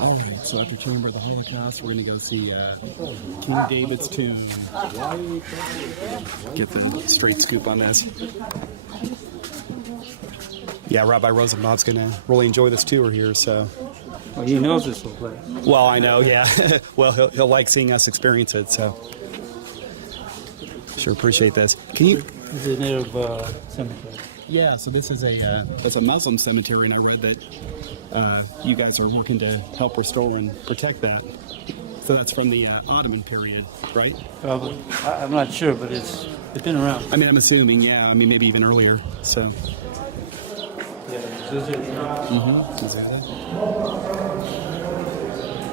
All right, so after Chamber of the Holocaust, we're going to go see King David's tomb. Get the straight scoop on this. Yeah, Rabbi Rosenbaum's going to really enjoy this tour here, so... Well, he knows this whole place. Well, I know, yeah. Well, he'll like seeing us experience it, so... Sure appreciate this. Can you... It's an Arab cemetery. Yeah, so this is it's a Muslim cemetery, and I read that you guys are working to help restore and protect that. So that's from the Ottoman period, right? Probably. I'm not sure, but it's been around. I mean, I'm assuming, yeah. I mean, maybe even earlier, so...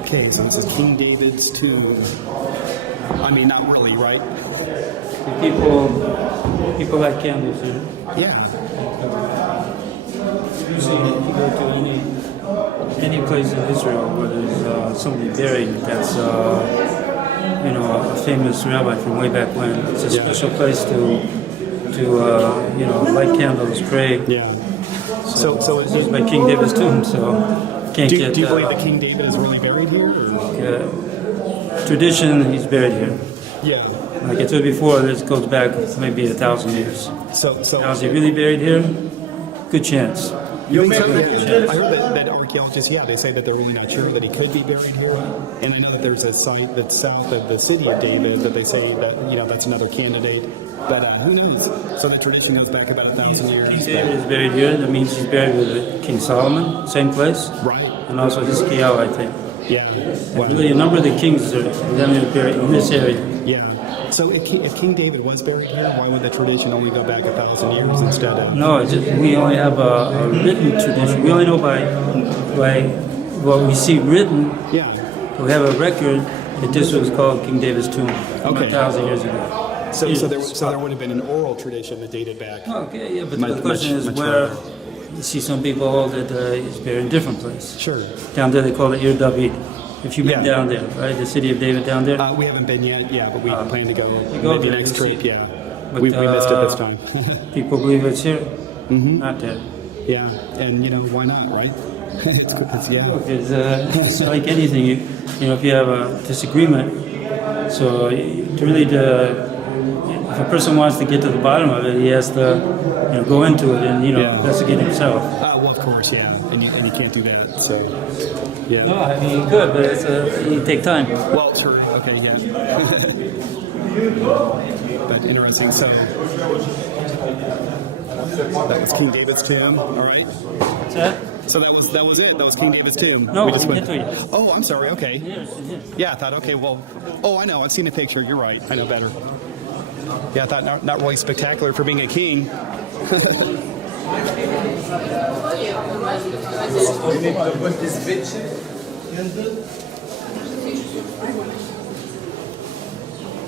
Okay, so this is King David's tomb. I mean, not really, right? People light candles here. Yeah. Usually, if you go to any place in Israel where there's somebody buried that's a famous rabbi from way back when, it's a special place to light candles, pray. Yeah. So it's just by King David's tomb, so can't get... Do you believe that King David is really buried here? Or? Tradition, he's buried here. Yeah. Like I told you before, this goes back maybe 1,000 years. So now, is he really buried here? Good chance. You think so? Yeah. I heard that archaeologists, they say that they're really not sure that he could be buried here. And I know that there's a site that's south of the city of David that they say that, that's another candidate. But who knows? So the tradition goes back about 1,000 years. King David is buried here. That means he's buried with King Solomon, same place. Right. And also Hiskiel, I think. Yeah. Wow. Really, a number of the kings are buried in this area. Yeah. So if King David was buried here, why would the tradition only go back 1,000 years instead of... No, we only have a written tradition. We only know by what we see written. Yeah. We have a record that this was called King David's tomb 1,000 years ago. So there would have been an oral tradition that dated back. Okay, yeah, but the question is where... You see some people hold that he's buried in a different place. Sure. Down there they call it Ir David. If you've been down there, right? The city of David down there? We haven't been yet, but we plan to go maybe there, next trip, But, we missed it this time. People believe it's here, not there. Yeah, and why not, right? It's It's like anything, if you have a disagreement, so if a person wants to get to the bottom of it, he has to go into it and investigate himself. Well, of course, and you can't do that, so... Yeah. No, I mean, you could, but it take time. Well, sure. Okay, yeah. But interesting. So that was King David's tomb. All right. What's that? So that was it. That was King David's tomb. No, we just went. Oh, I'm sorry. Okay. Yeah, I thought. Okay, well. Oh, I know. I've seen a picture. You're right. I know better. Yeah, I thought not really spectacular for being a king.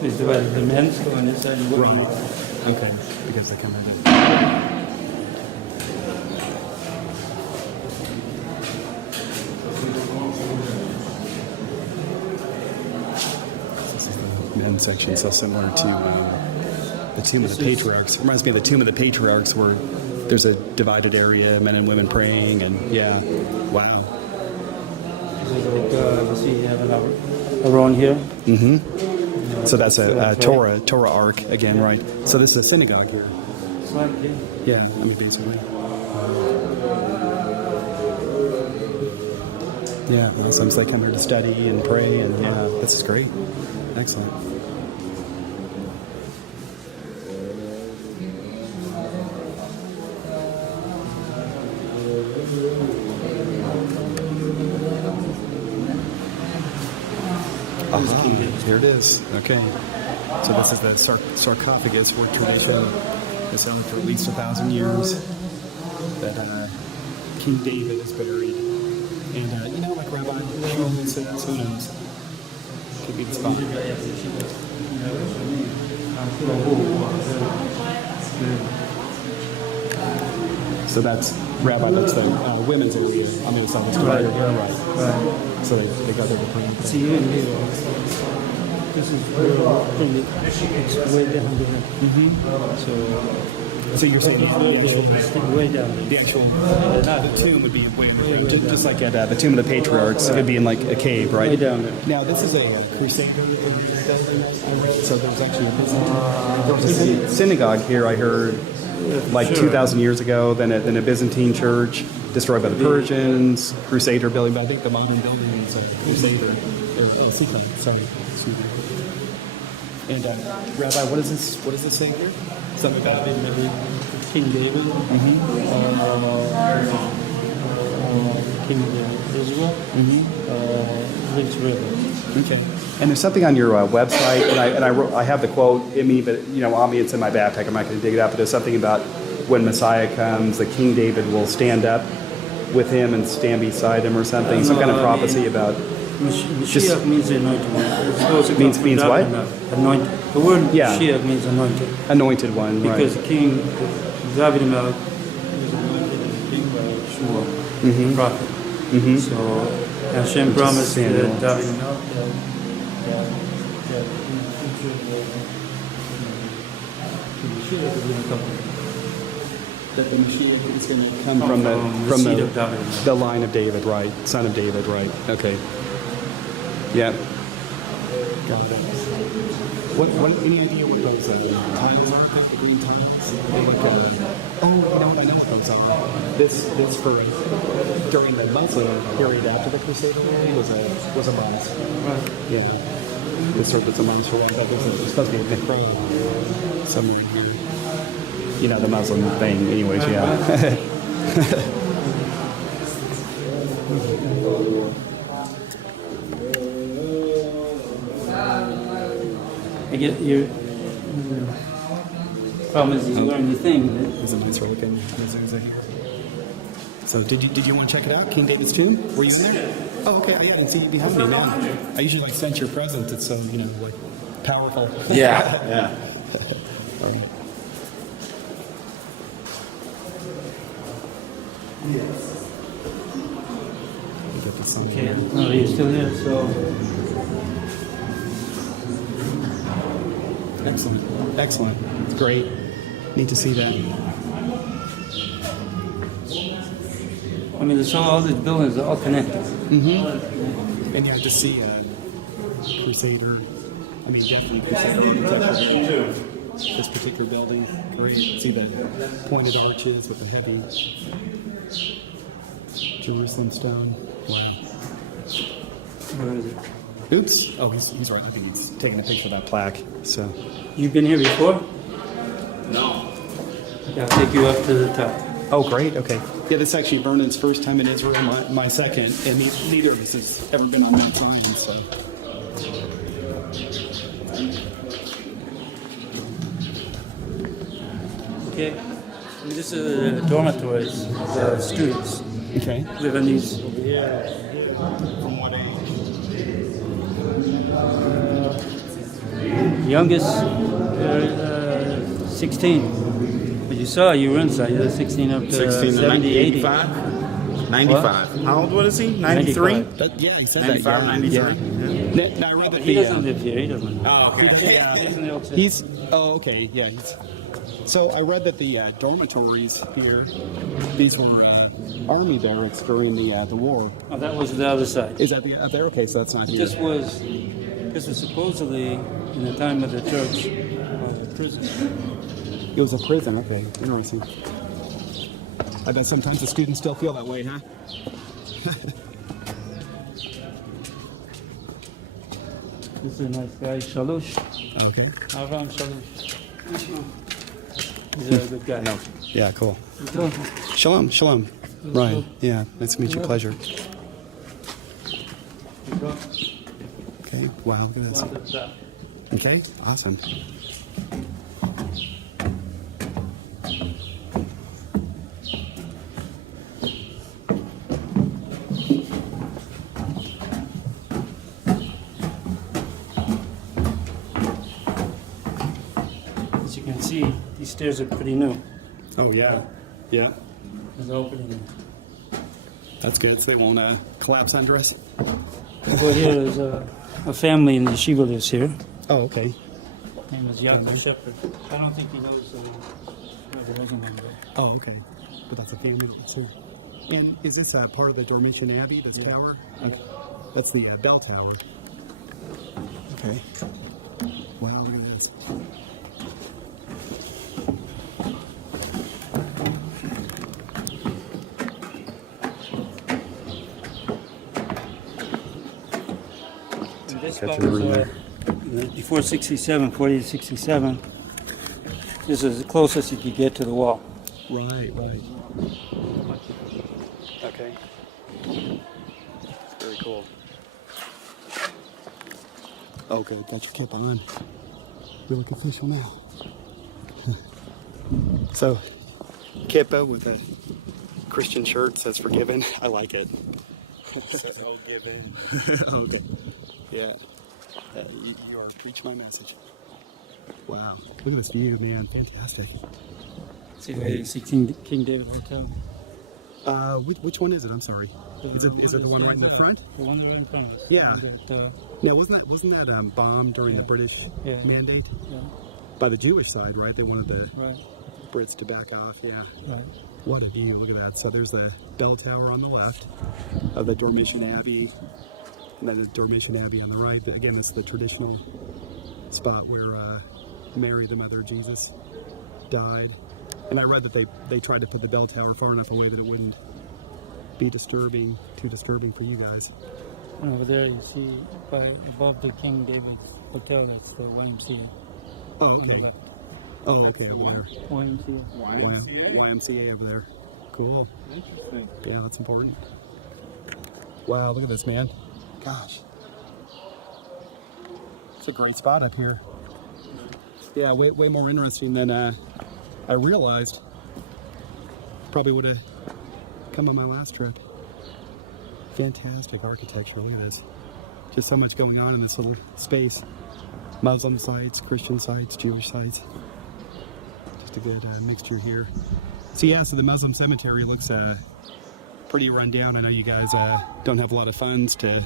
It's divided. The men's go on this side and women. Okay, because they come in. This is the men's section, so similar to the Tomb of the Patriarchs. Reminds me of the Tomb of the Patriarchs, where there's a divided area, men and women praying, and wow. You see, you have a Aron here. Mm-hmm. So that's a Torah ark again, right? So this is a synagogue here. Yeah, I mean basically. Yeah, Muslims, they come here to study and pray, and this is great. Excellent. Here it is. Okay. So this is the sarcophagus where tradition is held for at least 1,000 years that King David is buried. And, like Rabbi Shmuel says, who knows? Could be the spot. So that's the women's area on the other side of the story. Right. So they got their praying. See, this is it's way down there. Mm-hmm. So So you're saying Way down there. the actual the tomb would be way underground, just like at the tomb of the patriarchs, it would be in like a cave, right? Way down there. Now this is a Crusader building, so there was actually there was a synagogue here. I heard like 2,000 years ago. Then a Byzantine church destroyed by the Persians. Crusader building, but I think the modern building is a Crusader. Smicha, sorry. Excuse me. And Rabbi, what does this say here? Something about Maybe King David, King Israel, lives river. Okay. And there's something on your website, and I have the quote in me, but on me it's in my backpack. I'm not going to dig it out. But there's something about when Messiah comes, the King David will stand up with him and stand beside him, or something. Some kind of prophecy about. Mashiach means anointed one. Means what? Anointed. The word Mashiach means anointed. Anointed one, because right? King David Melech was anointed as king by Shmuel, the prophet. So Hashem promised David Melech that the Mashiach is going to come from the line of David, right? Son of David, right? Okay. Yeah. Got it. Any idea what those tiles are? The green tiles? They're like I know what those are. This for during the Muslim period after the Crusader was a mosque. Right. Yeah. It served as a mosque for a while. There's supposed to be a mikvah somewhere in here. The Muslim thing. Anyways, yeah. I get your problem is you learn the thing. There's a nice looking mezuzah here. So did you want to check it out? King David's tomb? Were you in there? Oh, okay. Yeah, I can see you behind me now. I usually sense your presence. It's so powerful. Yeah. Yeah. All right. Get the sun. Okay. No, you're still here. So. Excellent. It's great. Neat to see that. I mean, all these buildings are all connected. And to see Crusader. I mean, definitely Crusader. This particular building. Great. See the pointed arches with the heavy Jerusalem stone. Wow. Where is it? Oops. Oh, he's right. I think he's taking a picture of that plaque. So. You've been here before? No. I'll take you up to the top. Oh, great. Okay. Yeah, this is actually Vernon's first time in Israel, my second, and neither of us has ever been on Mount Zion, so. Okay. And this is the dormitories of the students. Okay. Live in these. From what age? Youngest, 16. But you saw, you were inside. You're 16 up to 16 70, 80. 85? 95. How old was he? 93? Yeah, he said 95, that. 93. Yeah. Now, I read that He doesn't live here. He doesn't. Oh, okay. He's. Oh, okay. Yeah. So I read that the dormitories here, these were army barracks during the war. Oh, that was the other side. Is that up there? Okay, so that's not here. This was supposedly in the time of the church prison. It was a prison. Okay, interesting. I bet sometimes the students still feel that way, huh? This is a nice guy, Shalosh. Okay. Avram Shalosh. He's a good guy. No. Yeah, cool. Shalom, shalom. Right. Yeah, nice to meet you. Pleasure. Okay. Wow. Look at this. Okay. Awesome. As you can see, these stairs are pretty new. Oh yeah. Yeah. There's an opening. That's good. So they won't collapse under us. Over here is a family in the yeshiva lives here. Oh, okay. His name is Yaakov Shepherd. I don't think he knows Elliott Rosenbaum. Oh, okay. But that's a family that lives here. And is this part of the Dormition Abbey, this tower? Okay. That's the bell tower. Okay. Wow, look at this. This spot was, before 67, 40 to 67, this is the closest you could get to the wall. Right. Okay. Very cool. Okay, got your kip on. We look official now. So, kippa with a Christian shirt says forgiven. I like it. Says given. Okay. Yeah. You are preach my message. Wow. Look at this view, man. Fantastic. See King David Hotel. Which one is it? I'm sorry. Is it the one right in the front? The one right in front of us. Yeah. That, No, wasn't that bombed during the British mandate? yeah. By the Jewish side, right? They wanted the Right. Brits to back off. Yeah. Right. What a view! Look at that. So there's the bell tower on the left of the Dormition Abbey, and then the Dormition Abbey on the right. But again, this is the traditional spot where Mary, the mother of Jesus, died. And I read that they tried to put the bell tower far enough away that it wouldn't be too disturbing for you guys. And over there, you see above the King David's Hotel, that's the YMCA. Oh, On the okay. left. Oh, okay. Over there. YMCA. YMCA over there. Cool. Interesting. Yeah, that's important. Wow, look at this, man. Gosh. It's a great spot up here. Yeah, way more interesting than I realized. Probably would have come on my last trip. Fantastic architecture. Look at this. Just so much going on in this little space. Muslim sites, Christian sites, Jewish sites. Just a good mixture here. So yeah, so the Muslim cemetery looks pretty run down. I know you guys don't have a lot of funds to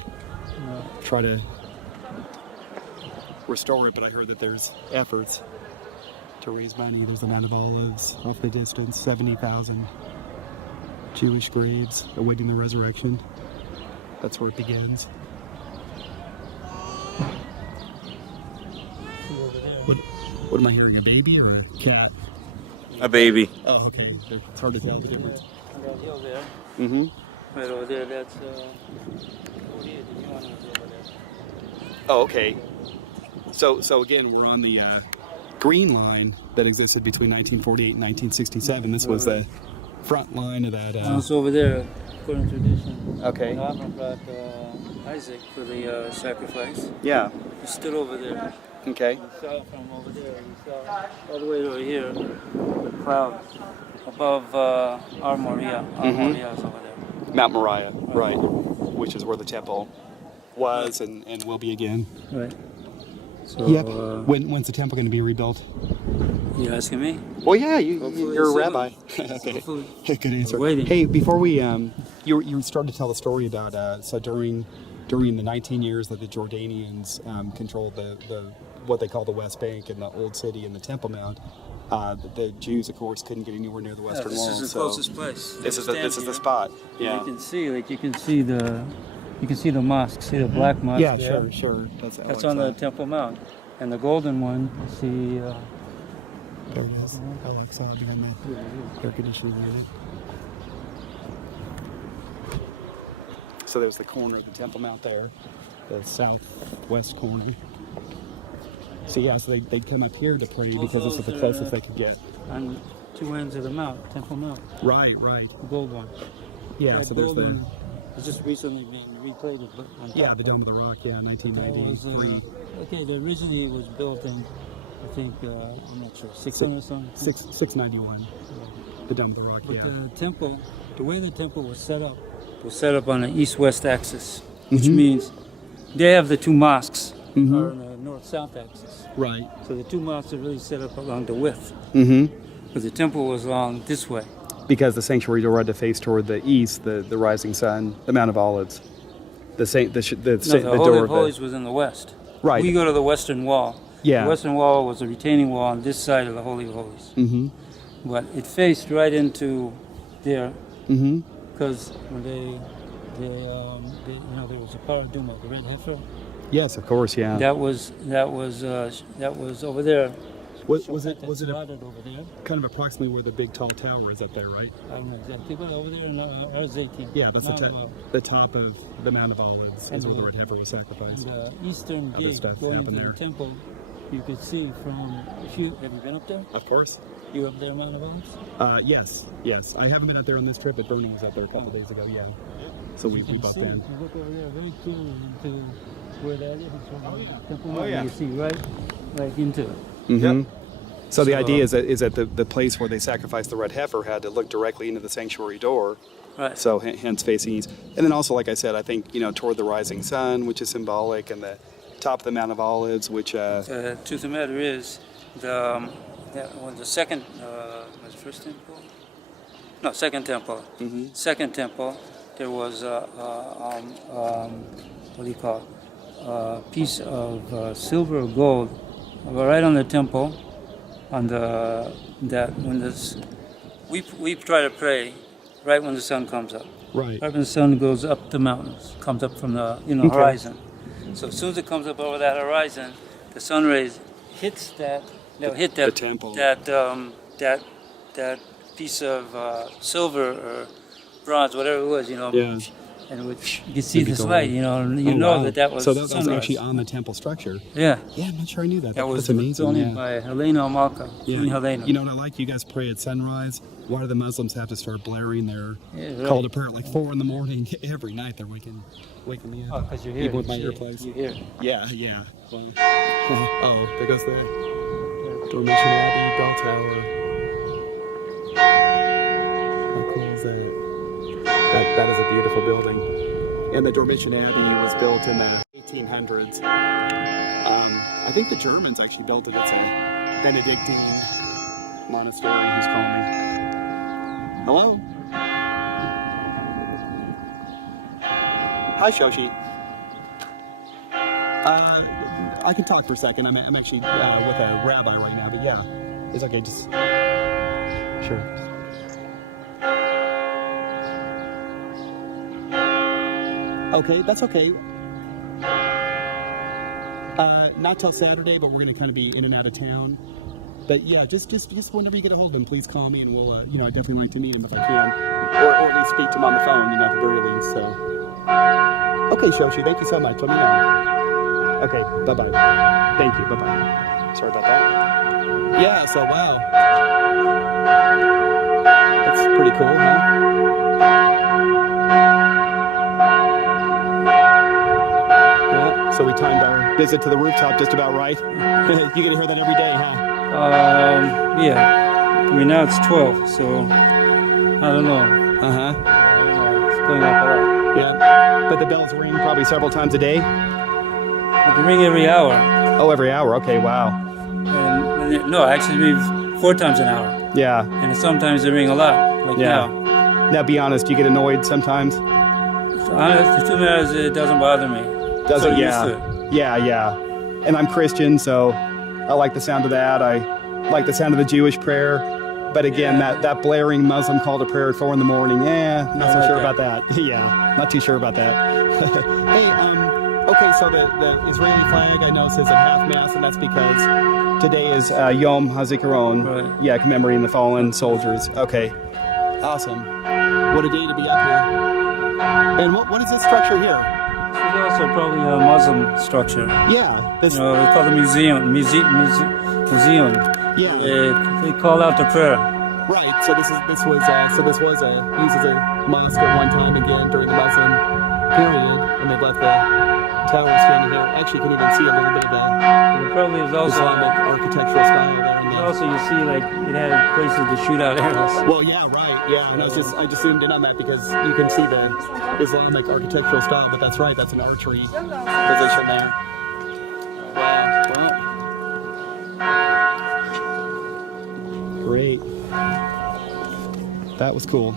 try to restore it, but I heard that there's efforts to raise money. There's the Mount of Olives off the distance, 70,000 Jewish graves awaiting the resurrection. That's where it begins. What am I hearing, a baby or a cat? A baby. Oh, okay. It's hard to tell the difference. That hill there, Mm-hmm. right over there, that's 48, the new one is over there. Oh, okay. So again, we're on the green line that existed between 1948 and 1967. This was the front line of that. It's over there, according to tradition. Okay. Abraham brought Isaac for the sacrifice. Yeah. He stood over there. Okay. You saw from over there. You saw all the way over here, the cloud above our Moriah. Our Moriah is over there. Mount Moriah, right. Which is where the temple was and will be again. Right. So, Yep. When's the temple going to be rebuilt? You asking me? Well, yeah, Hopefully you're a soon. rabbi. Okay. Hopefully. Good answer. We're waiting. Hey, before we, you started to tell the story about, so during the 19 years that the Jordanians controlled the what they call the West Bank and the Old City and the Temple Mount, the Jews, of course, couldn't get anywhere near the Western Wall. This is the closest place. This is the spot. Yeah. You can see the mosque. See the black mosque? Yeah, there? sure. That's on the Temple Mount, and the golden one. See. There it is. Alexa behind the air conditioning unit. So there's the corner of the Temple Mount there, the southwest corner. So yeah, so they'd come up here to pray because this is the closest they could get. On two ends of the mount, Temple Mount. Right. The gold one. Yeah, That so there's gold the one is just recently being replated. But on top. the Dome of the Rock, 1993. Okay, originally it was built in, I think, I'm not sure, 600 or something. 691. The Dome of the Rock, But the temple, the way the temple was set up on an east-west axis, which means they have the two mosques are on a north-south axis. Right. So the two mosques are really set up along the width. Mm-hmm. But the temple was along this way. Because the sanctuary door had to face toward the east, the rising sun, the Mount of Olives. The Holy of Holies was in the west. Right. We go to the western wall. Yeah. The western wall was a retaining wall on this side of the Holy of Holies. Mm-hmm. but it faced right into there Mm-hmm. because when they there was a power doom of the red heifer. Yes, of course, yeah. That was over there. Was it Slotted over there? kind of approximately where the big tall tower is up there, right? I don't know exactly, but over there in R18. Yeah, that's the top of the Mount of Olives is And where the red heifer was sacrificed. The eastern Other gate stuff going happened to the there. temple, you could see from. Have you been up there? Of course. You were up there, Mount of Olives? Yes. I haven't been out there on this trip, but Vernon was out there a couple days ago, yeah. So we You bumped see, in. you look over there very clearly into where that is. From the temple. Oh, yeah. You see right into it. Mm-hmm. Yep. So the idea is that the place where they sacrificed the red heifer had to look directly into the sanctuary door. Right. So hence facing east. And then also, like I said, I think, toward the rising sun, which is symbolic, and the top of the Mount of Olives, which... The truth of the matter is, when the second, was the first temple? No, second temple. Mhm. Second temple, there was what do you call it? A piece of silver or gold right on the temple. We try to pray right when the sun comes up. Right. Right when the sun goes up the mountains, comes up from the horizon. So as soon as it comes up over that horizon, the sun rays hits that. They'll hit that the temple. That piece of silver or bronze, whatever it was, Yeah. and you can see Maybe this gold. light, and you Oh, know wow. that was So that was sunrise. actually on the temple structure. Yeah, Yeah, I'm not sure I knew that. that was That's amazing. donated Yeah. by Helena Malka. Yeah. Queen Helena. You know what I like? You guys pray at sunrise. Why do the Muslims have to start blaring their Yeah, right. call to prayer at like 4 in the morning every night? They're waking me Oh, up. because you're here. Even with my you see it, earplugs. You hear it. Yeah. Well, oh, there goes the Dormition Abbey bell tower. How cool is that? That is a beautiful building. And the Dormition Abbey was built in the 1800s. I think the Germans actually built it. It's a Benedictine monastery. Who's calling me? Hello? Hi, Shoshi. I can talk for a second. I'm actually with a rabbi right now, but yeah, it's okay. Just sure. Okay, that's okay. Not till Saturday, but we're gonna kind of be in and out of town. But yeah, just whenever you get a hold of him, please call me, and we'll, I'd definitely like to meet him if I can, or at least speak to him on the phone, at the very least. So, okay, Shoshi, thank you so much. Let me know. Okay, bye-bye. Thank you, bye-bye. Sorry about that. Yeah, so wow. That's pretty cool, huh? Yeah, so we timed our visit to the rooftop just about right. You're gonna hear that every day, huh? Yeah. I mean, now it's 12, so I don't know. Uh-huh. It's going up a lot. Yeah. But the bells ring probably several times a day? But they ring every hour. Oh, every hour. Okay, wow. No, actually, they ring 4 times an hour. Yeah. And sometimes they ring a lot, like Yeah. now. Now, be honest, you get annoyed sometimes? The 2 minutes, it doesn't bother me. Does So it? used to Yeah. it. Yeah. And I'm Christian, so I like the sound of that. I like the sound of the Jewish prayer. But again, that blaring Muslim call to prayer at 4 in the morning, not so like sure that. about that. Yeah, not too sure about that. Hey, okay, so the Israeli flag I know says at half mast, and that's because today is Yom HaZikaron. Right. Yeah, commemorating the fallen soldiers. Okay, awesome. What a day to be up here. And what is this structure here? This is also probably a Muslim structure. Yeah, this. We call it museum. Yeah. They call out the prayer. Right. So this was used as a mosque at one time again during the Muslim period, and they left the tower standing here. Actually, you can even see a little bit of the It probably is also. Islamic architectural style there. Also, you see, like it had places to shoot out arrows. Well, yeah, right, yeah, and I just zoomed in on that because you can see the Islamic architectural style, but that's right, that's an archery position there. Wow, well. Great. That was cool.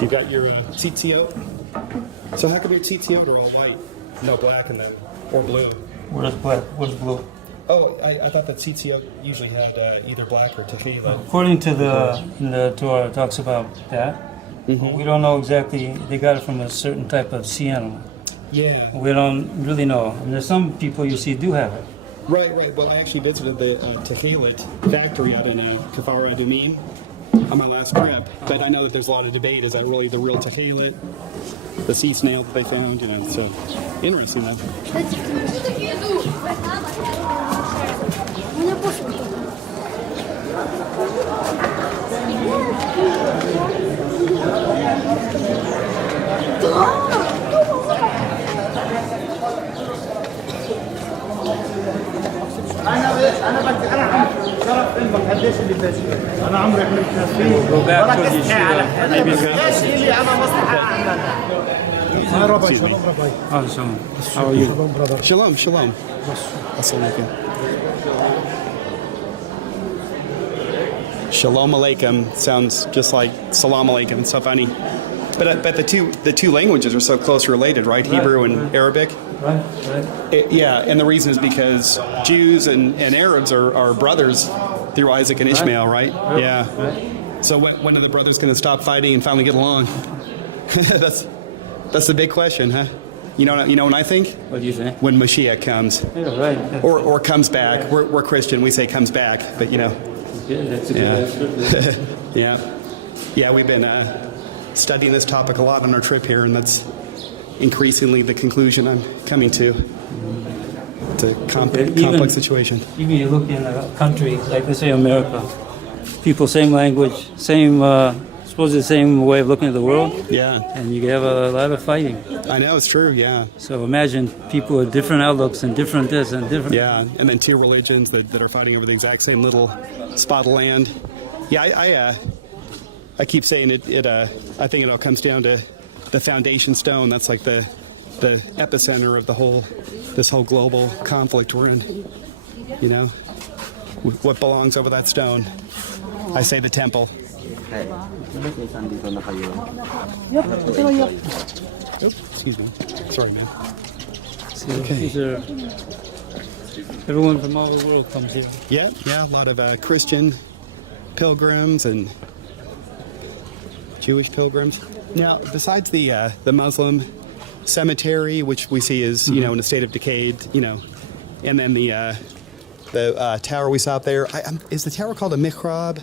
So you got your tzitzit. So how come your tzitzit are all white? No black in them, or blue? What is black? What is blue? Oh, I thought that tzitzit usually had either black or tequila. According to the Torah, it talks about that. Mm-hmm. We don't know exactly. They got it from a certain type of sea animal. Yeah. We don't really know. And there's some people you see do have it. Right. Well, I actually visited the tequila factory out in Kfar Adumim on my last trip, but I know that there's a lot of debate. Is that really the real tequila? The sea snail that they found, so interesting though. Go back to the yeshiva. Maybe oh, shalom. How are you? Shalom. Assalamu alaikum. Shalom alaikum sounds just like salam alaikum. It's so funny. But the two languages are so closely related, right? Hebrew and Arabic. Right. Yeah, and the reason is because Jews and Arabs are brothers through Isaac and Ishmael, right? Yeah. Right. So when are the brothers going to stop fighting and finally get along? That's the big question, huh? You know what I think? What do you think? When Mashiach comes, Yeah, right. or comes back. We're Christian. We say comes back, but Yeah, that's a good yeah. We've been studying this topic a lot on our trip here, and that's increasingly the conclusion I'm coming to. It's a complex situation. Even you look in a country like, let's say, America, people same language, supposedly the same way of looking at the world, Yeah, and you have a lot of fighting. I know it's true. Yeah, So imagine people with different outlooks and different this and different. yeah, and then two religions that are fighting over the exact same little spot of land. Yeah, I keep saying it. I think it all comes down to the foundation stone. That's like the epicenter of this whole global conflict we're in. What belongs over that stone? I say the temple. Oops, excuse me. Sorry, man. See, these are, everyone from all over the world comes here. Yeah, a lot of Christian pilgrims and Jewish pilgrims. Now, besides the Muslim cemetery, which we see is in a state of decay, and then the tower we saw up there, is the tower called a mihrab?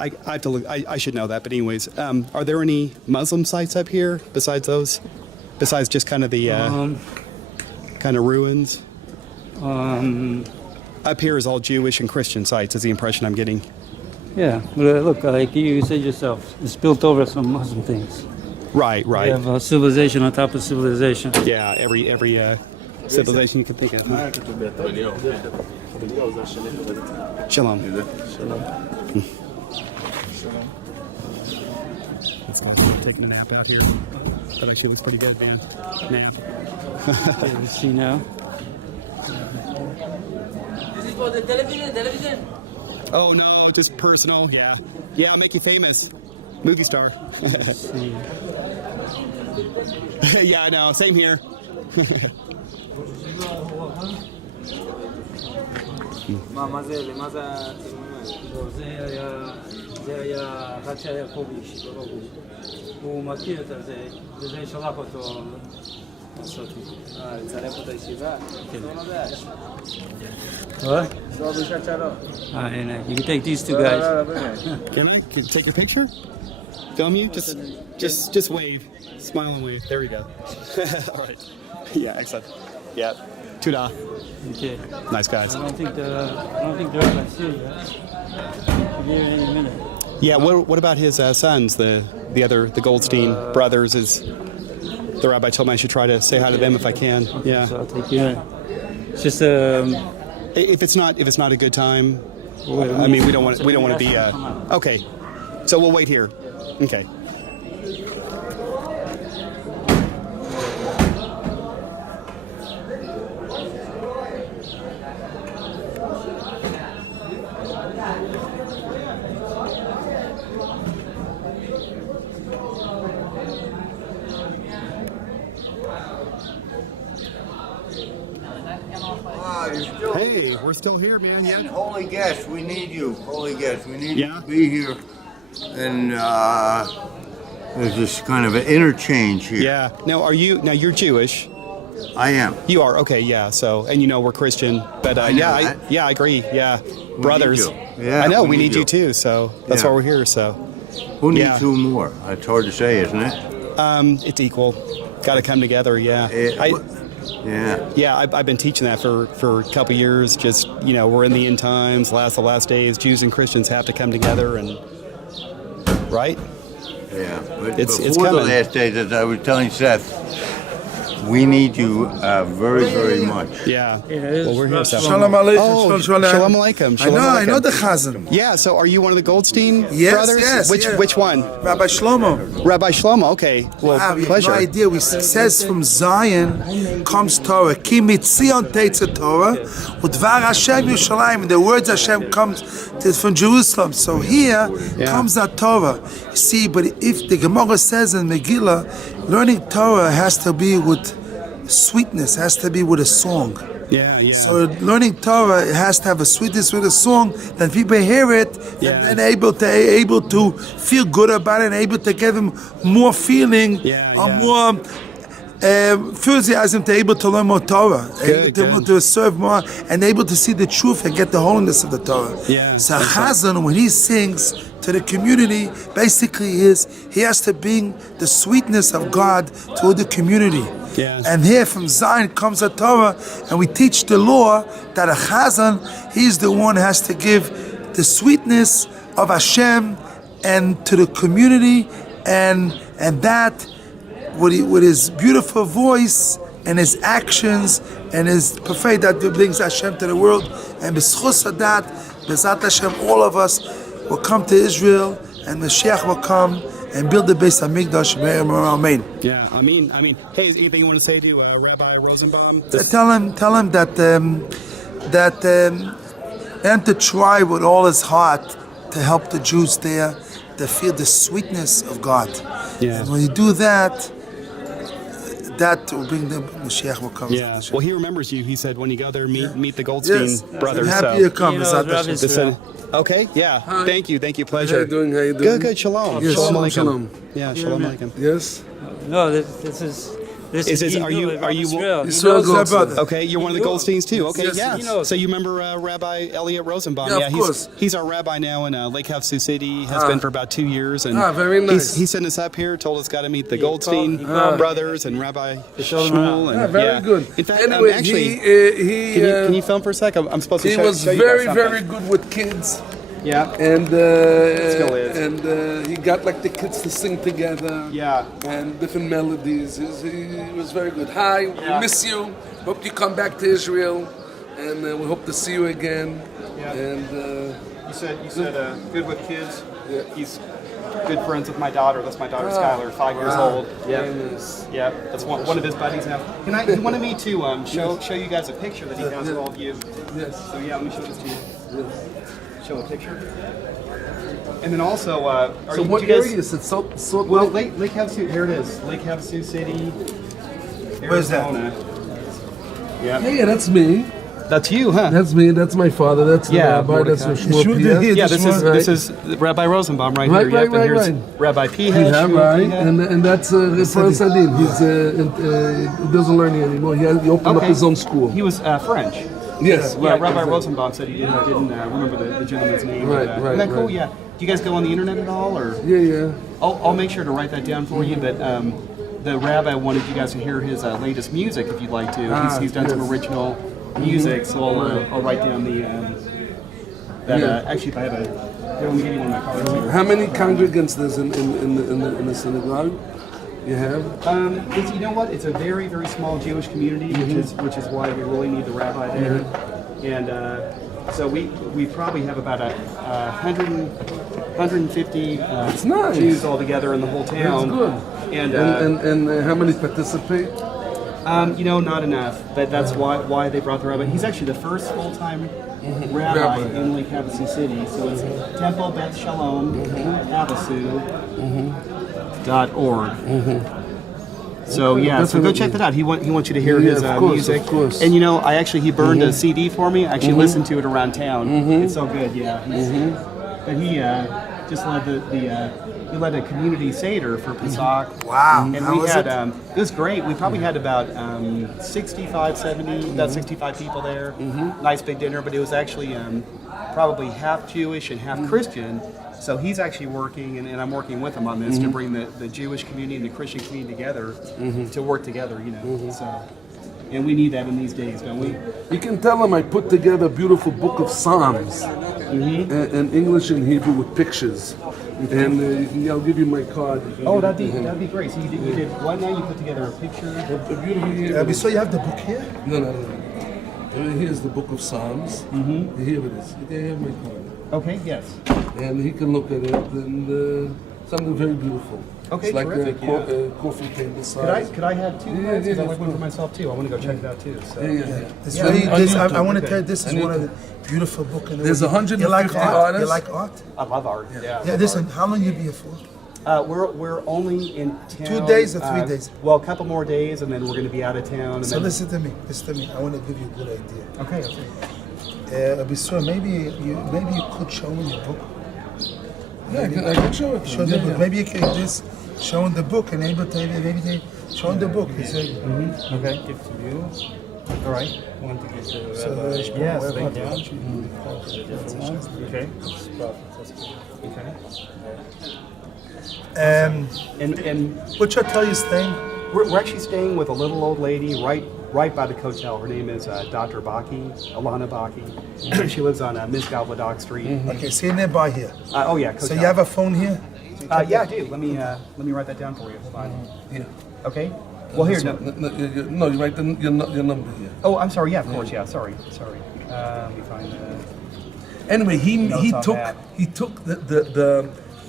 I have to look. I should know that, but anyways, are there any Muslim sites up here besides those? Besides just kind of the kind of ruins? Up here is all Jewish and Christian sites, is the impression I'm getting. Yeah, but look, like you said yourself, it's built over some Muslim things. Right. You have civilization on top of civilization. Yeah, every civilization you can think of. Shalom. Let's go. Taking a nap out here. That actually was pretty good, man. Nap. Okay, let's see now. This is for the television. Oh no, just personal. Yeah, I'll make you famous. Movie star. Let's see. Yeah, I know. Same here. זה היה אחד שהיה פה בישיבה בגוף. הוא מכיר את זה, וזה שלח אותו לעשות את זה. לצלם את הישיבה? כן. לא What? זו דרישת שלום. And you can take these two guys. Can I? Can I take your picture? Film you? Just wave. Smile and wave. There we go. All right. Yeah, excellent. Yeah. Tuda. Okay. Nice guys. I don't think they're going to see you. I'll be here in any minute. Yeah. What about his sons? The Goldstein brothers? Is the rabbi told me I should try to say hi to them if I can. Yeah. So I'll take you in. It's just If it's not a good time, I mean we don't want to be. Okay. So we'll wait here. Okay. we're still here, man. And Yeah. holy guest, we need you. Holy guest, we need Yeah. you to be here. And there's this kind of an interchange here. Yeah. Now, you're Jewish. I am. You are okay, yeah. So, and we're Christian, but I know yeah, that. I agree. Yeah, We brothers. need you. Yeah, I know we we need need you you. too. So that's Yeah. why we're here. So, Who needs Yeah. who more? It's hard to say, isn't it? it's equal. Got to come together. Yeah. Yeah. I've been teaching that for a couple years. Just we're in the end times, the last days. Jews and Christians have to come together, and right. Yeah. But It's before the coming. last days, as I was telling Seth, we need you very, very much. Yeah. Yeah, Well, we're here. So. Shalom Aleichem. Oh, Shalom Shalom Aleichem. I Shalom know, I know Aleichem. the Chazan. Yeah. So, are you one of the Goldstein Yes, brothers? yes, yeah. Which one? Rabbi Shlomo. Rabbi Shlomo. Okay. Well, Wow, we have pleasure. no idea. We says from Zion comes Torah. Ki mitzion teitze Torah, udvar Hashem Yerushalayim. The words Hashem comes from Jerusalem. So here comes that Torah. You see, but if the Gemara says in Megillah, learning Torah has to be with sweetness, has to be with a song. Yeah. Yeah. So learning Torah, it has to have a sweetness with a song. Then people hear it, Yeah. and able to feel good about it, and able to give them more feeling, more enthusiasm to able to learn more Torah, able to serve more, and able to see the truth and get the holiness of the Torah. Yeah. So Chazan, when he sings to the community, basically he has to bring the sweetness of God to the community. Yeah. And here from Zion comes a Torah, and we teach the law that a Chazan, he's the one who has to give the sweetness of Hashem and to the community, and that with his beautiful voice and his actions and his perfect that brings Hashem to the world. And b'schus that, b'ezat Hashem, all of us will come to Israel, and Mashiach will come and build the Beis Hamikdash. Amen. Yeah, I mean, hey, is anything you want to say to Rabbi Rosenbaum? Tell him that and to try with all his heart to help the Jews there to feel the sweetness of God. Yeah. And when you do that, that will bring the Mashiach will come. Yeah. Well, he remembers you. He said when you go there, meet the Goldstein Yes. brothers. I'm happy so. you come. You know, B'ezat Rabbi Hashem. Israel. Okay. Yeah. Hi. Thank you. Pleasure. How you doing? How you doing? Good. Shalom. Yes. Shalom Aleichem. Shalom. Yeah. Shalom Aleichem. Yes. No, this is Are you Israel Israel Goldstein. okay? You're one of the Goldsteins too. Okay. Yes, Yeah. he knows. So you remember Rabbi Elliott Rosenbaum? Yeah, of course. He's our rabbi now in Lake House, Sioux City. Has been for about 2 years. And very nice. He sent us up here. Told us got to meet the Goldstein brothers and Rabbi showed him Shmuel. And, Very good. In fact, Anyway, actually, he can you film for a sec? I'm supposed to he show, was show you guys very something. good with kids. Yeah. And Still is. and he got like the kids to sing together. Yeah. And different melodies. He was very good. Hi, we miss you. Hope you come back to Israel, and we hope to see you again. Yeah. And You said good with kids. Yeah. He's good friends with my daughter. That's my daughter Skylar, 5 years Wow. old. Very nice. Yeah, that's one of his buddies now. He wanted me to show you guys a picture that he has of all of you. Yes. So yeah, let me show this to you. Yes. Show a picture. And then also, are So you what you guys, area is it? Salt Well, Lake? Lake Havasu, here it is. Lake Havasu City, Where's that? Arizona. Yeah. Yeah, that's me. That's you, huh? That's me. That's my father. That's the Yeah, rabbi. That's Mordecai. Shmuel Piha. Yeah, this is Rabbi Rosenbaum right here. Yep, and here's Rabbi Piha. Yeah, Shmuel right. Piha. And that's Rizwan Salim. He doesn't learn here anymore. He opened up his own school. He was French. Yes, Yeah, right. Rabbi exactly. Rosenbaum said he didn't remember the gentleman's name. Right, but, right, Isn't that cool? right. Yeah. Do you guys go on the internet at all, or? Yeah. I'll make sure to write that down for you. But the rabbi wanted you guys to hear his latest music if you'd like to. He's done some yes. original music, so I'll write down the actually if I have here, let me give you one of my cards here. How many congregants there's in the synagogue? You have? You know what? It's a very, very small Jewish community, which is why we really need the rabbi there. And so we probably have about 150 It's nice. Jews altogether in the whole town. That's good. And how many participate? not enough. That's why they brought the rabbi. He's actually the first full-time rabbi in Lake Havasu City. So it's Temple Beth Shalom Havasu.org. So yeah, so go check that out. He wants you to hear his of course, music. of course. And he burned a CD for me. I actually listened to it around town. It's so good. Yeah. But he just led he led a community seder for Pesach. Wow. And How we was had it? it was great. We probably had about 65 people there. Nice big dinner, but it was actually probably half Jewish and half Christian. So he's actually working, and I'm working with him on this to bring the Jewish community and the Christian community together to work together, So, and we need that in these days, don't we? You can tell him I put together a beautiful book of Psalms in English and Hebrew with pictures. And I'll give you my card. Oh, that'd be great. So you did what now? You put together a picture? A beautiful. So you have the book here? No. Here's the book of Psalms. Here it is. You have my card. Okay, yes. And he can look at it, and something very beautiful. Okay, it's like terrific, a coffee table size. Could I have two? Yeah, Because I of like one for course. myself too. I want to go check it out too. So. It's I want to Okay. tell you, this is one of the beautiful books. There's 150 You like art? artists. You like art? I love art. Yeah. Yeah, listen, how long you be here for? We're only in town. 2 days or 3 days? Well, a couple more days, and then we're going to be out of town. And So then, listen to me. I want to give you a good idea. Okay. Abisur, maybe you could show me your book. Yeah, I can show it. Show the book. Maybe you can just show him the book and maybe they show him the book. He said, Okay. Give to you. All right. Want to get to so, yes, thank you. Okay. Okay. And which hotel you staying? we're actually staying with a little old lady right by the hotel. Her name is Dr. Baki, Alana Baki. She lives on Misgalva Dock Street. Okay, stay nearby here. Oh yeah. So you have a phone here? Yeah, I do. Let me write that down for you. Hold on. Yeah. Okay. Well, here. No, you write your number here. Oh, I'm sorry. Yeah, of course. Yeah, sorry. Let me find. Anyway, he Notes on took that.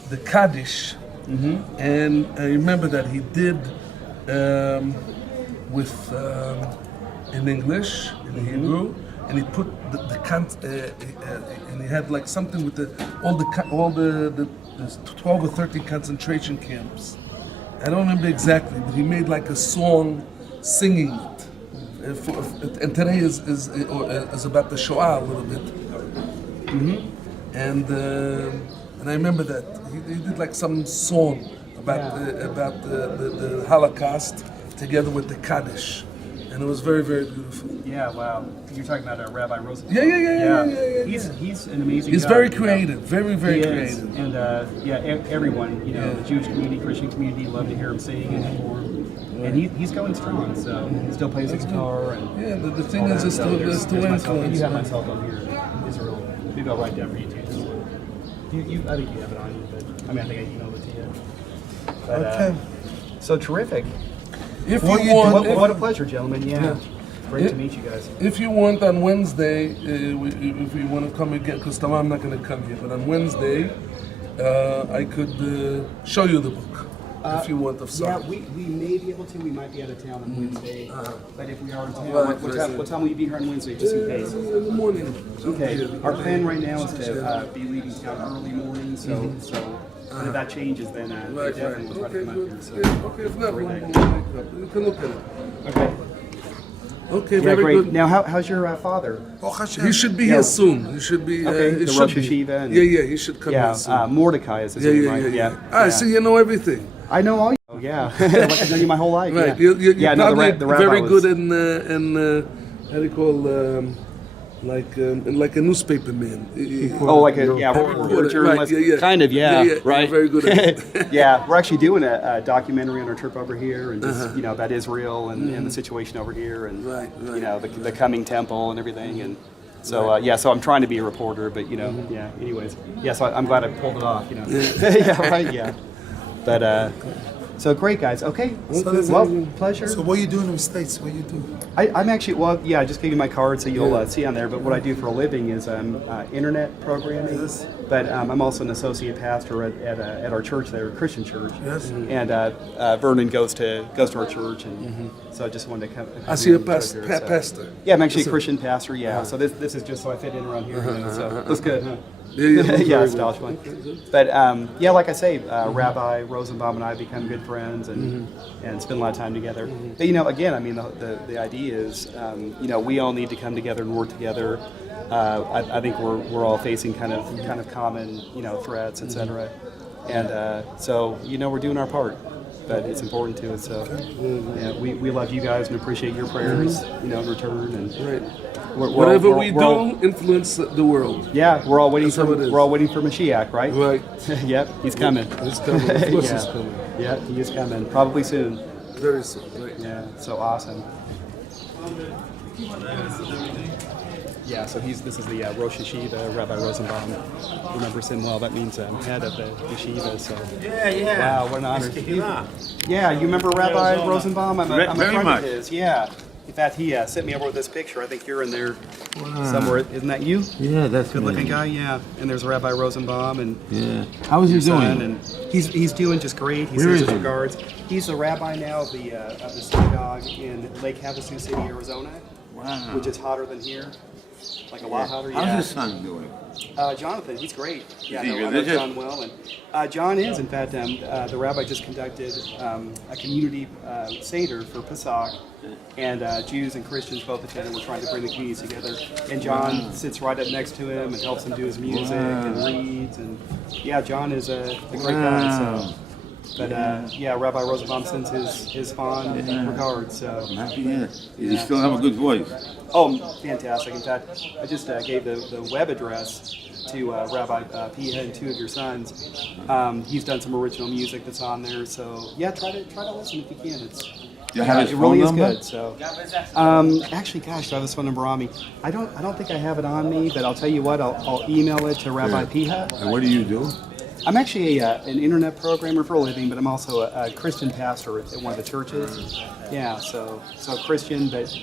the Kaddish, and I remember that he did with in English, in Hebrew, and he put the cant, and he had like something with all the 12 or 13 concentration camps. I don't remember exactly, but he made like a song singing it. And today is about the Shoah a little bit. And I remember that he did like some song about the Holocaust together with the Kaddish, and it was very, very beautiful. Yeah. Wow. You're talking about Rabbi Rosenbaum. Yeah. He's an amazing. He's guy, very you know. creative, very, very He is. creative. And everyone, the Jewish community, Christian community, love to hear him sing and perform. And he's going strong, so he still plays the guitar. And Yeah, the thing all is, that. is So to there's my cell phone. influence. You have my cell phone here in Israel. Maybe I'll write down for you too. I think you have it on you, but I think I emailed it to you. But, Okay. So terrific. If What you you want, do- What a pleasure, gentlemen. Yeah. Great to meet you guys. if you want on Wednesday, if you want to come again, because tomorrow I'm not going to come here, but on Wednesday, I could show you the book if you want of Yeah, some. we may be able to. We might be out of town on Wednesday. But if we are in town, Right, what time will you be here on Wednesday, just in case? In the morning. Okay. Our plan right now is to be leaving town early morning, so and if that changes, then we Right, definitely will try to Okay, come out good. here. So. Yeah, okay, if not, you can look at it. Okay. Okay, Yeah, very great. good. Now, how's your father? Baruch Hashem. He should be here soon. He should be. Okay, he the should Rosh be. Yeshiva and- Yeah, he should come Yeah, here soon. Mordecai is his name, right? Ah, so you know everything. I know all you. Oh, yeah. Like I've known you my whole life. Right, Yeah. you're no, probably the rabbi very was- good in how do you call like a newspaper man. Oh, like a reporter, journalist. Right, Kind of, yeah. you're Right. very good at it. Yeah, we're actually doing a documentary on our trip over here, and just about Israel and the situation over here, and Right. the coming temple and everything, and so so I'm trying to be a reporter, but yeah. Anyways, so I'm glad I pulled it off. Yeah, right, yeah. But so great, guys. Okay, well, pleasure. So what are you doing in the States? What you do? I'm actually, I just gave you my card, so you'll see on there. But what I do for a living is internet programming. Yes. But I'm also an associate pastor at our church there, a Christian church. Yes. And Vernon goes to our church, and so I just wanted to come. I see a pastor. pastor. Yeah, I'm actually a Christian pastor. Yeah. So this is just so I fit in around here. So that's good, huh? Yeah, Stalish one. But yeah, like I say, Rabbi Rosenbaum and I become good friends and spend a lot of time together. But again, I mean, the idea is, we all need to come together and work together. I think we're all facing kind of common, threats, etc. And so we're doing our part. But it's important to us. So we love you guys and appreciate your prayers, in return. And whatever we do, influence the world. Yeah, we're all waiting That's how it is. we're all waiting for Mashiach, right? Right. Yep, he's coming. He's coming. Of course he's coming. Yeah, he is coming. Probably soon. Very soon. Right. Yeah, so awesome. Yeah, so this is the Rosh Yeshiva, Rabbi Rosenbaum. Remembers him well. That means head of the yeshiva. So Yeah. wow, what an honor. Yeah, you remember Rabbi Rosenbaum? I'm a Very friend much. of his. Yeah. In fact, he sent me over with this picture. I think you're in there somewhere. Isn't that you? Yeah, that's Good-looking guy. Yeah. And there's Rabbi Rosenbaum and Yeah. How is he your son, doing? and he's doing just great. He Where sends is his he? regards. He's the rabbi now of the synagogue in Lake Havasu City, Arizona, Wow. which is hotter than here, like a lot hotter. How's Yeah. his son doing? Jonathan, he's great. Yeah, Is he I know religious? John well, and John is. In fact, the rabbi just conducted a community seder for Pesach, and Jews and Christians both attended. We're trying to bring the communities together. And John sits right up next to him and helps him do his music and reads. And yeah, John is a great guy. So. But yeah, Rabbi Rosenbaum sends his fond regards. So. Happy, yeah. Does he still have a good voice? Oh, fantastic. In fact, I just gave the web address to Rabbi Piha and two of your sons. He's done some original music that's on there. So yeah, try to listen if you can. You have his it phone really number? is good. So actually, gosh, do I have his phone number on me? I don't think I have it on me, but I'll tell you what, I'll email it to Rabbi Piha. And what do you do? I'm actually an internet programmer for a living, but I'm also a Christian pastor at one of the churches. Yeah, so Christian, but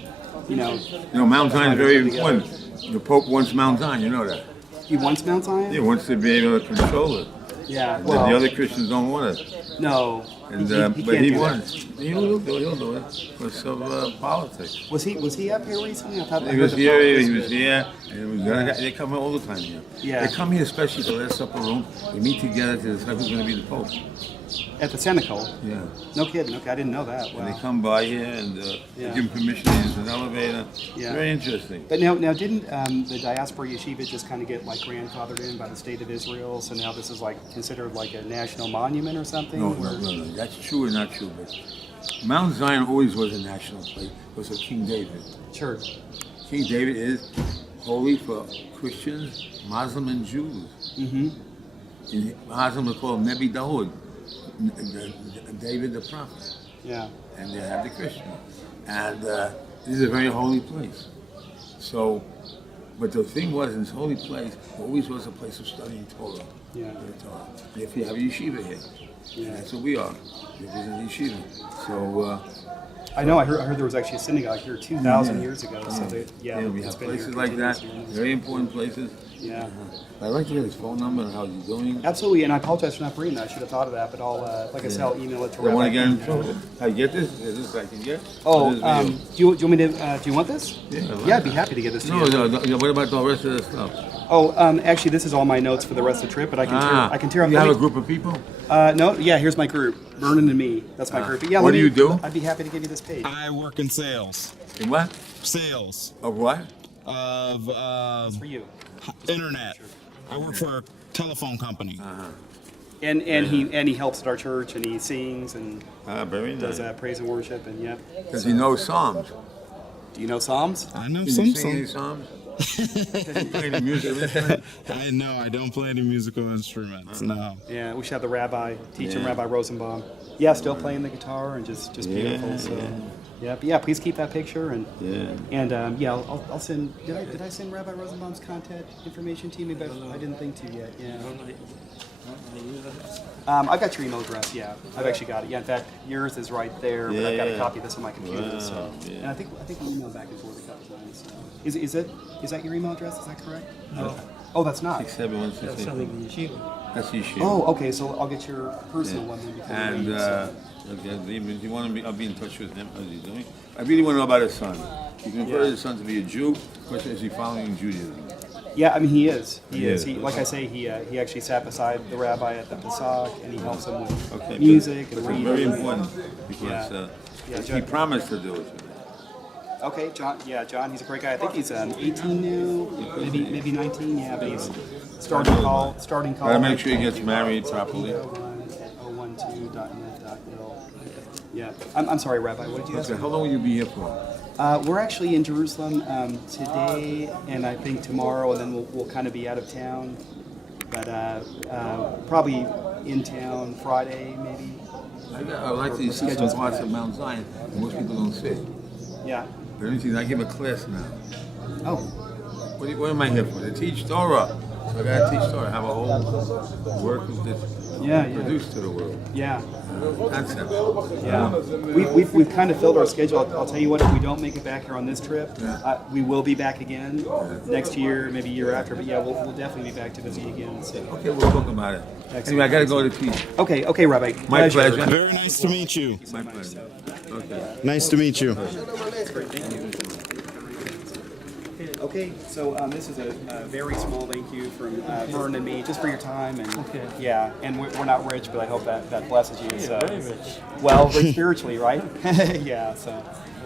Mount Zion is very important. The Pope wants Mount Zion, you know that. He wants Mount Zion? He wants to be able to control it. Yeah, The well, other Christians don't want it. no, And, he but can't he do that. wants. He'll do it. Because of politics. Was he up here recently? I thought I He heard was the here, Pope he was here, and they come all the time here. Yeah. They come here especially to the Last Supper room. They meet together to decide who's going to be the Pope. at the Synagogue. Yeah. No kidding. Okay, I didn't know that. And they Wow. come by here and they Yeah. give them permission to use an elevator. Yeah. Very interesting. But now didn't the Diaspora Yeshiva just kind of get like grandfathered in by the state of Israel? So now this is like considered like a national monument or something? No, Or- that's true or not true. But Mount Zion always was a national place because of King David. Sure. King David is holy for Christians, Muslim, and Jews. Mm-hmm. In Muslim, they call him Nebi Dawood, David the prophet. Yeah. And they have the Christian. And this is a very holy place. So, but the thing was, in this holy place, always was a place of studying Torah. Yeah. The Torah. And if you have a yeshiva here, Yeah. that's what we are. This is a yeshiva. So, I know. I heard there was actually a synagogue here 2,000 years ago. So we we it's have been places here like that, continuously. very important places. Yeah. I'd like to get his phone number and how he's doing. Absolutely, and I apologize for not bringing that. I should have thought of that, but I'll, like I said, I'll email it to I want to Rabbi. get him. I get this? Is this I can get? Oh, This video? do you want me to? Do you want this? Yeah, I like Yeah, I'd be that. happy to get this to No, you. no, what about the rest of the stuff? Oh, actually, this is all my notes for the rest of the trip, but I can tear up. You let have me- a group of people? No, yeah, here's my group, Vernon and me. That's my group. But yeah, What let do me- you do? I'd be happy to give you this page. I work in sales. In what? Sales Of what? of For you. internet. I work for a telephone company. And he helps at our church, and he sings and Very does nice. praise and worship, and yeah. Does he know Psalms? Do you know Psalms? I know Can some you sing any songs. Psalms? Can you play the music instrument? I know I don't play any musical instruments. No. Yeah, we should have the rabbi teach him, Yeah. Rabbi Rosenbaum. Yeah, still playing the guitar and just beautiful. So yeah, but yeah, please keep that picture and yeah, I'll send. Did I send Rabbi Rosenbaum's contact information to you? Maybe I didn't think to yet. Yeah. I've got your email address. Yeah, I've actually got it. Yeah, in fact, yours is right there. But I've got a Yeah. copy of this on my computer. Wow, So, yeah. and I think we emailed back and forth a couple times. So. Is that your email address? Is that correct? No. Oh, that's not. 671 That's something the yeshiva. That's Yeshiva. Oh, okay. So I'll get your personal one then. before we And leave, so. okay, if you want to be, I'll be in touch with him. How's he doing? I really want to know about his son. You can refer his son to be a Jew. The question is he following Judaism? Yeah, I mean he is. He is. is. He, like I say, he actually sat beside the rabbi at the Pesach, and he helps him with Okay, music but and it's reading. very important because Yeah, he promised to do it. Okay, John. Yeah, John. He's a great guy. I think he's 18 now, maybe 19. Yeah, but he's starting college. Gotta make sure he gets married properly. 012.net.il. Yeah. I'm sorry, Rabbi. What did you ask? Okay, how long will you be here for? We're actually in Jerusalem today, and I think tomorrow, and then we'll kind of be out of town. But probably in town Friday, maybe. I like to see some parts of Mount Zion that most people don't see. Yeah. But anything, I give a class now. Oh. What am I here for? To teach Torah. So I gotta teach Torah. Have a whole work of this produced to the world. Yeah. Concept. Yeah. We've kind of filled our schedule. I'll tell you what, if we don't make it back here on this trip, we will be back again next year, maybe year after. But yeah, we'll definitely be back to visit again. So. Okay, we'll talk about it. Anyway, I gotta go to teach. Okay, Rabbi. My pleasure. Very nice to meet you. My pleasure. Okay. Nice to meet you. Okay, so this is a very small thank you from Vernon and me, just for your time. And yeah, and we're not rich, but I hope that blesses you. So, Very rich. well, rich spiritually, right? Yeah. So,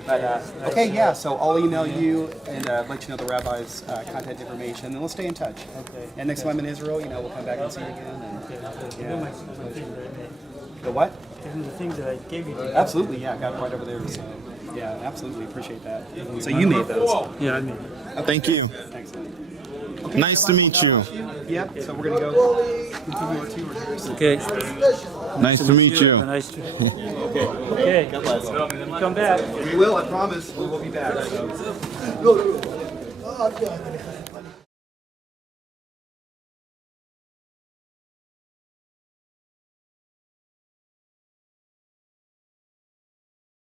but okay, yeah. So I'll email you and let you know the rabbi's contact information, and let's stay in touch. Okay. And next time I'm in Israel, we'll come back and see you again. And, My things that I made. the what? These are the things that I gave you. Absolutely, yeah. I got it right over there. So, yeah, absolutely appreciate that. So you made those. Yeah, I made it. Thank you. Excellent. Nice to meet you. Yep. So we're gonna go continue our tour here. So. Okay. Nice to meet you. Nice to Okay. God bless. Come back. We will. I promise. We will be back. So.